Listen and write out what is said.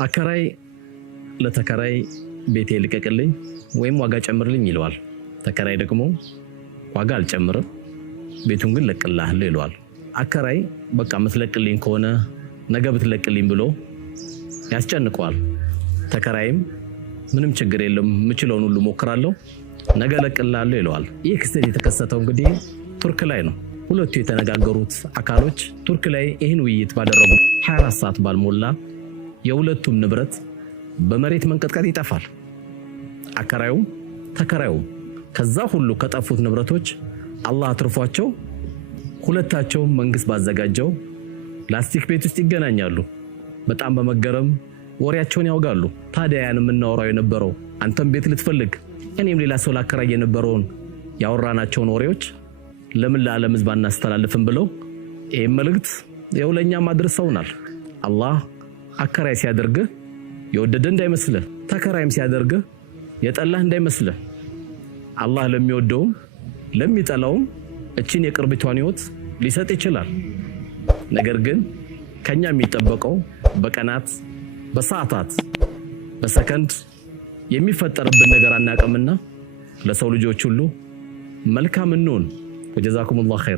አከራይ ለተከራይ ቤቴ ልቀቅልኝ ወይም ዋጋ ጨምርልኝ ይለዋል። ተከራይ ደግሞ ዋጋ አልጨምርም ቤቱን ግን ለቅልሃለሁ ይለዋል። አከራይ በቃ ምትለቅልኝ ከሆነ ነገ ብትለቅልኝ ብሎ ያስጨንቀዋል። ተከራይም ምንም ችግር የለም ምችለውን ሁሉ ሞክራለሁ ነገ ለቅልሃለሁ ይለዋል። ይህ ክስተት የተከሰተው እንግዲህ ቱርክ ላይ ነው። ሁለቱ የተነጋገሩት አካሎች ቱርክ ላይ ይህን ውይይት ባደረጉ 24 ሰዓት ባልሞላ የሁለቱም ንብረት በመሬት መንቀጥቀጥ ይጠፋል። አከራዩም ተከራዩም ከዛ ሁሉ ከጠፉት ንብረቶች አላህ አትርፏቸው ሁለታቸው መንግስት ባዘጋጀው ላስቲክ ቤት ውስጥ ይገናኛሉ። በጣም በመገረም ወሬያቸውን ያወጋሉ። ታዲያ ያን የምናወራው የነበረው አንተም ቤት ልትፈልግ እኔም ሌላ ሰው ላከራይ የነበረውን ያወራናቸውን ወሬዎች ለምን ለዓለም ህዝብ አናስተላልፍም ብለው ይሄን መልእክት የውለኛ ማድረሰውናል። አላህ አከራይ ሲያደርግህ የወደደ እንዳይመስልህ ተከራይም ሲያደርግህ የጠላህ እንዳይመስልህ። አላህ ለሚወደውም ለሚጠላውም እቺን የቅርቢቷን ህይወት ሊሰጥ ይችላል። ነገር ግን ከኛ የሚጠበቀው በቀናት በሰዓታት በሰከንድ የሚፈጠርብን ነገር አናቀምና ለሰው ልጆች ሁሉ መልካም እንሁን። ወጀዛኩሙላህ ኸይረን።